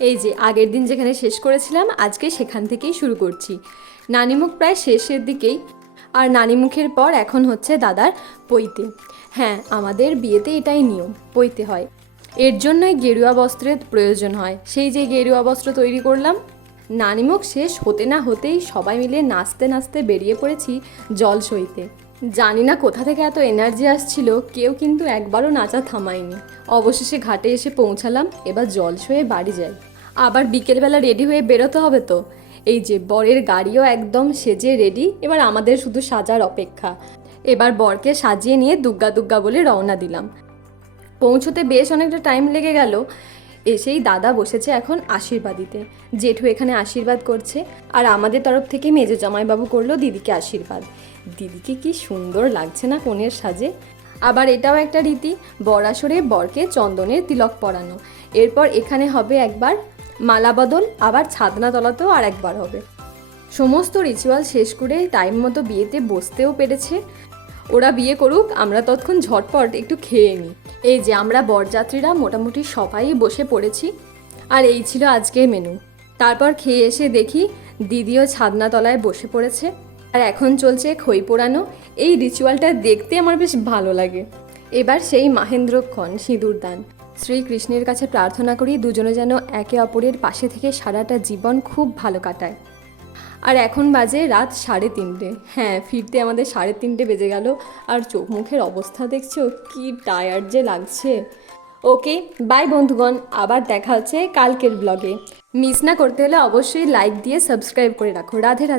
এই যে আগের দিন যেখানে শেষ করেছিলাম আজকে সেখান থেকেই শুরু করছি। নানিমুখ প্রায় শেষের দিকেই, আর নানিমুখের পর এখন হচ্ছে দাদার পৈতে। হ্যাঁ, আমাদের বিয়েতে এটাই নিয়ম, পৈতে হয়। এর জন্যই গেরুয়া বস্ত্রের প্রয়োজন হয়। সেই যে গেরুয়া বস্ত্র তৈরি করলাম। নানিমুখ শেষ হতে না হতেই সবাই মিলে নাচতে নাচতে বেরিয়ে পড়েছি জল সইতে। জানি না কোথা থেকে এত এনার্জি আসছিল, কেউ কিন্তু একবারও নাচা থামায়নি। অবশেষে ঘাটে এসে পৌঁছালাম, এবার জল সয়ে বাড়ি যাই। আবার বিকেলবেলা রেডি হয়ে বেরোতে হবে তো। এই যে বরের গাড়িও একদম সেজে রেডি, এবার আমাদের শুধু সাজার অপেক্ষা। এবার বরকে সাজিয়ে নিয়ে দুগ্গা দুগ্গা বলে রওনা দিলাম। পৌঁছতে বেশ অনেকটা টাইম লেগে গেল। এসেই দাদা বসেছে এখন আশীর্বাদ দিতে। জেঠু এখানে আশীর্বাদ করছে, আর আমাদের তরফ থেকে মেজো জামাইবাবু করলো দিদিকে আশীর্বাদ। দিদিকে কি সুন্দর লাগছে না কনের সাজে। আবার এটাও একটা রীতি, বরাসরে বরকে চন্দনের তিলক পরানো। এরপর এখানে হবে একবার মালা বদল, আবার ছাদনা তলাতেও আর একবার হবে। সমস্ত রিচুয়াল শেষ করে টাইম মতো বিয়েতে বসতেও পেরেছে। ওরা বিয়ে করুক, আমরা ততক্ষণ ঝটপট একটু খেয়ে নিই। এই যে আমরা বরযাত্রীরা মোটামুটি সবাই বসে পড়েছি, আর এই ছিল আজকের মেনু। তারপর খেয়ে এসে দেখি দিদিও ছাদনাতলায় বসে পড়েছে, আর এখন চলছে খই পোড়ানো। এই রিচুয়ালটা দেখতে আমার বেশ ভালো লাগে। এবার সেই মাহেন্দ্রক্ষণ সিঁদুরদান। শ্রীকৃষ্ণের কাছে প্রার্থনা করি দুজনে যেন একে অপরের পাশে থেকে সারাটা জীবন খুব ভালো কাটায়। আর এখন বাজে রাত 3:30। হ্যাঁ, ফিরতে আমাদের 3:30 বেজে গেল। আর চোখ মুখের অবস্থা দেখছো, কি টায়ার্ড যে লাগছে। ওকে, বাই বন্ধুগণ, আবার দেখা হচ্ছে কালকের ব্লগে। মিস না করতে হলে অবশ্যই লাইক দিয়ে সাবস্ক্রাইব করে রাখো। রাধে রাধে।